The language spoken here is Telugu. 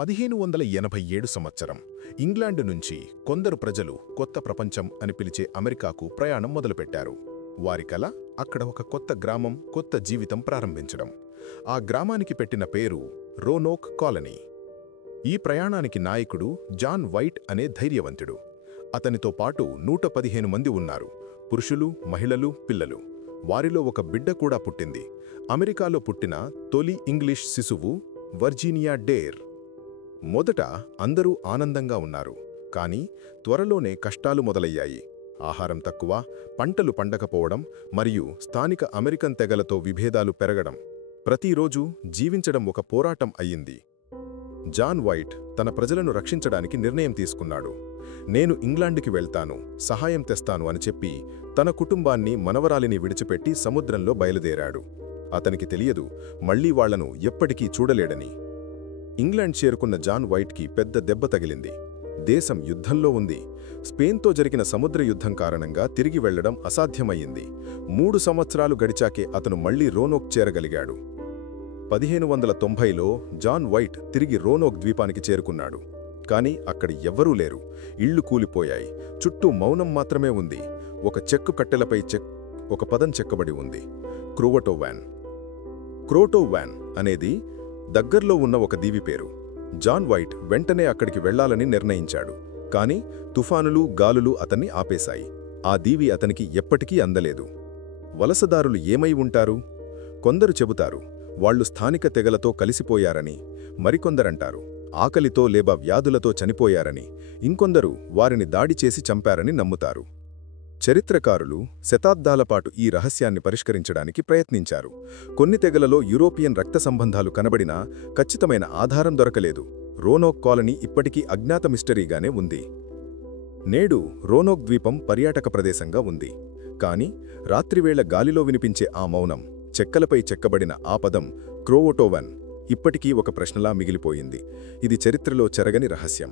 1587 సంవత్సరం ఇంగ్లాండు నుంచి కొందరు ప్రజలు కొత్త ప్రపంచం అని పిలిచే అమెరికాకు ప్రయాణం మొదలుపెట్టారు. వారి కల అక్కడ ఒక కొత్త గ్రామం, కొత్త జీవితం ప్రారంభించడం. ఆ గ్రామానికి పెట్టిన పేరు రోనోక్ కాలనీ. ఈ ప్రయాణానికి నాయకుడు జాన్ వైట్ అనే ధైర్యవంతుడు. అతనితో పాటు 115 మంది ఉన్నారు. పురుషులు, మహిళలు, పిల్లలు. వారిలో ఒక బిడ్డ కూడా పుట్టింది. అమెరికాలో పుట్టిన తొలి ఇంగ్లీష్ శిశువు వర్జీనియా డేర్. మొదట అందరూ ఆనందంగా ఉన్నారు. కానీ త్వరలోనే కష్టాలు మొదలయ్యాయి. ఆహారం తక్కువ, పంటలు పండకపోవడం మరియు స్థానిక అమెరికన్ తెగలతో విభేదాలు పెరగడం. ప్రతిరోజూ జీవించడం ఒక పోరాటం అయ్యింది. జాన్ వైట్ తన ప్రజలను రక్షించడానికి నిర్ణయం తీసుకున్నాడు. నేను ఇంగ్లాండుకి వెళ్తాను, సహాయం తెస్తాను అని చెప్పి తన కుటుంబాన్ని, మనవరాలిని విడిచిపెట్టి సముద్రంలో బయలుదేరాడు. అతనికి తెలియదు మళ్లీ వాళ్లను ఎప్పటికీ చూడలేడని. ఇంగ్లాండ్ చేరుకున్న జాన్ వైట్కి పెద్ద దెబ్బ తగిలింది. దేశం యుద్ధంలో ఉంది. స్పెయిన్తో జరిగిన సముద్ర యుద్ధం కారణంగా తిరిగి వెళ్లడం అసాధ్యమయ్యింది. 3 సంవత్సరాలు గడిచాకే అతను మళ్లీ రోనోక్ చేరగలిగాడు. 1590లో జాన్ వైట్ తిరిగి రోనోక్ ద్వీపానికి చేరుకున్నాడు. కాని అక్కడ ఎవ్వరూ లేరు. ఇళ్లు కూలిపోయాయి. చుట్టూ మౌనం మాత్రమే ఉంది. ఒక చెక్కు కట్టెలపై ఒక పదం చెక్కబడి ఉంది: క్రోవటోవాన్. క్రోటోవాన్ అనేది దగ్గర్లో ఉన్న ఒక దీవి పేరు. జాన్ వైట్ వెంటనే అక్కడికి వెళ్లాలని నిర్ణయించాడు. కాని తుఫానులు, గాలులు అతన్ని ఆపేశాయి. ఆ దీవి అతనికి ఎప్పటికీ అందలేదు. వలసదారులు ఏమై ఉంటారు? కొందరు చెబుతారు వాళ్లు స్థానిక తెగలతో కలిసిపోయారని. మరికొందరంటారు ఆకలితో లేక వ్యాధులతో చనిపోయారని. ఇంకొందరు వారిని దాడి చేసి చంపారని నమ్ముతారు. చరిత్రకారులు శతాబ్దాలపాటు ఈ రహస్యాన్ని పరిష్కరించడానికి ప్రయత్నించారు. కొన్ని తెగలలో యూరోపియన్ రక్త సంబంధాలు కనబడినా ఖచ్చితమైన ఆధారం దొరకలేదు. రోనోక్ కాలనీ ఇప్పటికీ అజ్ఞాత మిస్టరీగానే ఉంది. నేడు రోనోక్ ద్వీపం పర్యాటక ప్రదేశంగా ఉంది. కాని రాత్రివేళ గాలిలో వినిపించే ఆ మౌనం, చెక్కలపై చెక్కబడిన ఆ పదం క్రోవటోవాన్ ఇప్పటికీ ఒక ప్రశ్నలా మిగిలిపోయింది. ఇది చరిత్రలో చెరగని రహస్యం.